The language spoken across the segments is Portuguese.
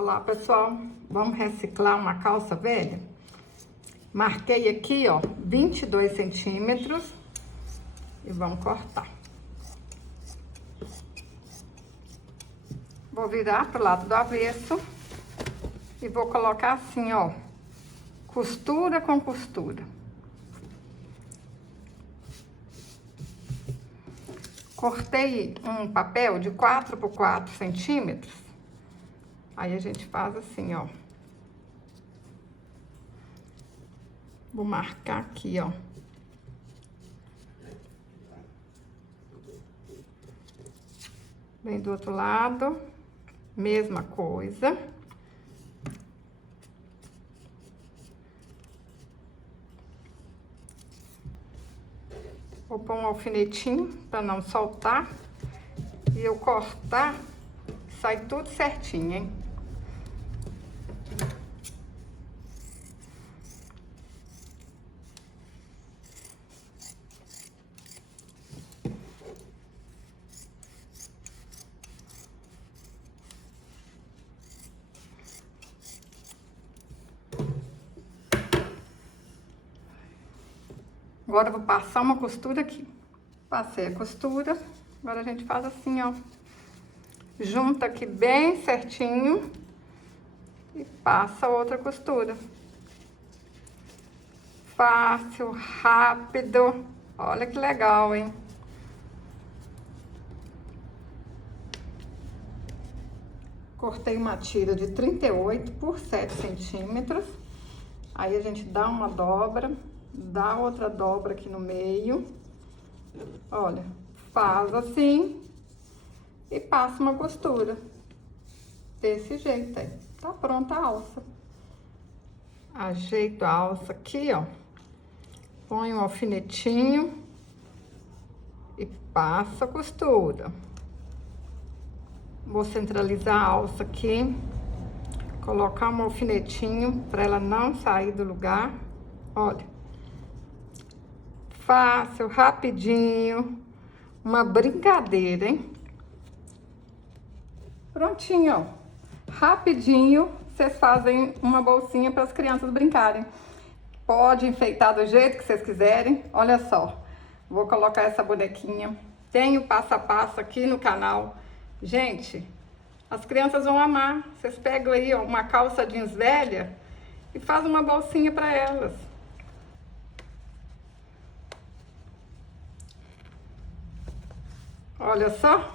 Olá, pessoal. Vamos reciclar uma calça velha? Marquei aqui, ó, 22 centímetros e vamos cortar. Vou virar pro lado do avesso e vou colocar assim, ó, costura com costura. Cortei um papel de 4 por 4 centímetros. Aí a gente faz assim, ó. Vou marcar aqui, ó. Vem do outro lado, mesma coisa. Vou pôr um alfinetinho para não soltar. E eu cortar, sai tudo certinho, hein? Agora eu vou passar uma costura aqui. Passei a costura, agora a gente faz assim, ó. Junta aqui bem certinho e passa outra costura. Fácil, rápido. Olha que legal, hein? Cortei uma tira de 38 por 7 centímetros. Aí a gente dá uma dobra. Dá outra dobra aqui no meio, olha, faz assim e passa uma costura, desse jeito aí, tá pronta a alça. Ajeito a alça aqui, ó, põe um alfinetinho e passa a costura. Vou centralizar a alça aqui, colocar um alfinetinho para ela não sair do lugar, olha. Fácil, rapidinho, uma brincadeira, hein? Prontinho, ó. Rapidinho, vocês fazem uma bolsinha para as crianças brincarem. Pode enfeitar do jeito que vocês quiserem. Olha só, vou colocar essa bonequinha. Tem o passo a passo aqui no canal. Gente, as crianças vão amar. Vocês pegam aí, ó, uma calça jeans velha e fazem uma bolsinha para elas. Olha só,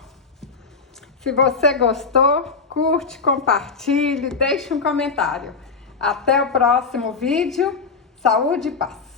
se você gostou, curte, compartilhe, deixe um comentário. Até o próximo vídeo. Saúde e paz!